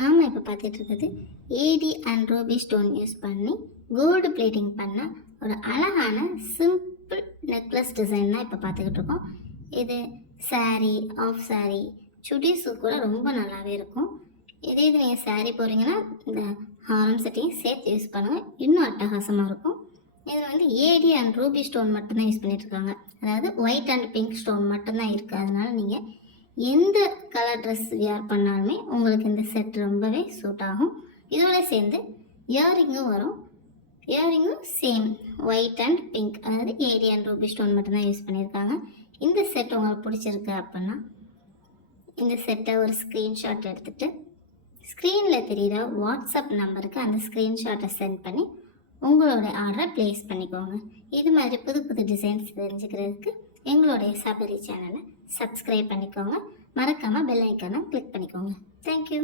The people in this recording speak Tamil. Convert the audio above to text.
நாம் இப்போ பார்த்துட்டு இருக்கிறது ஏடி அண்ட் ரூபி ஸ்டோன் யூஸ் பண்ணி கோல்டு பிளேட்டிங் பண்ண ஒரு அழகான சிம்பிள் நெக்லஸ் டிசைன் தான் இப்போ பார்த்துக்கிட்டு இருக்கோம். இது சாரீ, ஆஃப் சாரீ, சுடிஸு கூட ரொம்ப நல்லாவே இருக்கும். இதே இது நீங்கள் சாரீ போகிறீங்கன்னா இந்த ஹாரம் செட்டையும் சேர்த்து யூஸ் பண்ணுங்கள், இன்னும் அட்டகாசமாக இருக்கும். இதில் வந்து ஏடி அண்ட் ரூபி ஸ்டோன் மட்டும்தான் யூஸ் பண்ணிகிட்ருக்காங்க. அதாவது ஒயிட் அண்ட் பிங்க் ஸ்டோன் மட்டும்தான் இருக்குது. அதனால் நீங்கள் எந்த கலர் ட்ரெஸ் வியர் பண்ணாலுமே உங்களுக்கு இந்த செட் ரொம்பவே சூட் ஆகும். இதோட சேர்ந்து இயரிங்கும் வரும். இயரிங்கும் சேம் ஒயிட் அண்ட் பிங்க், அதாவது ஏடி அண்ட் ரூபி ஸ்டோன் மட்டும்தான் யூஸ் பண்ணியிருக்காங்க. இந்த செட் உங்களுக்கு பிடிச்சிருக்கு அப்படின்னா இந்த செட்டை ஒரு ஸ்க்ரீன்ஷாட் எடுத்துகிட்டு ஸ்க்ரீனில் தெரிகிற வாட்ஸ்அப் நம்பருக்கு அந்த ஸ்க்ரீன்ஷாட்டை சென்ட் பண்ணி உங்களோட ஆர்டரை ப்ளேஸ் பண்ணிக்கோங்க. இது மாதிரி புது புது டிசைன்ஸ் தெரிஞ்சுக்கிறதுக்கு எங்களுடைய சபரி சேனலை சப்ஸ்கிரைப் பண்ணிக்கோங்க. மறக்காமல் பெல் ஐக்கானை கிளிக் பண்ணிக்கோங்க. தேங்க்யூ.